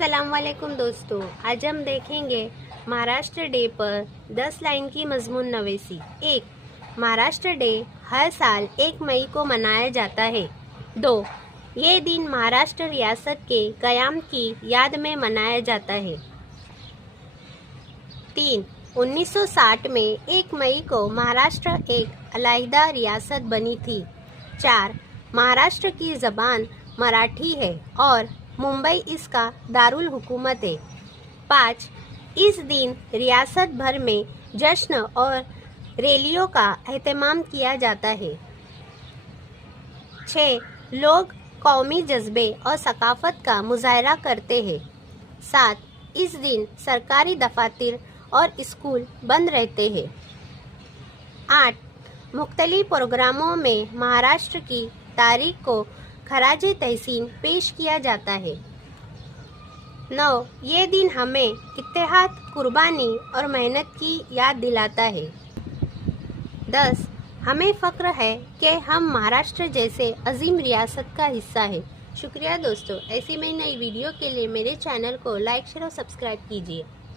अस्सलाम वालेकुम दोस्तों, आज हम देखेंगे महाराष्ट्र डे पर 10 लाइन की मजमून नवेसी। 1. महाराष्ट्र डे हर साल 1 मई को मनाया जाता है। 2. ये दिन महाराष्ट्र रियासत के क़याम की याद में मनाया जाता है। 3. 1960 में 1 मई को महाराष्ट्र एक अलहदा रियासत बनी थी। 4. महाराष्ट्र की ज़बान मराठी है और मुंबई इसका दारुल हुकूमत है। 5. इस दिन रियासत भर में जश्न और रैलियों का एहतमाम किया जाता है। 6. लोग कौमी जज्बे और सकाफत का मुजाहरा करते हैं। 7. इस दिन सरकारी दफातर और स्कूल बंद रहते हैं। 8. मुख्तलिफ प्रोग्रामों में महाराष्ट्र की तारीख को खराजे तहसीन पेश किया जाता है। 9. ये दिन हमें इत्तेहाद, कुर्बानी और मेहनत की याद दिलाता है। 10. हमें फ़ख्र है कि हम महाराष्ट्र जैसे अजीम रियासत का हिस्सा है। शुक्रिया दोस्तों, ऐसी में नई वीडियो के लिए मेरे चैनल को लाइक शेयर और सब्सक्राइब कीजिए।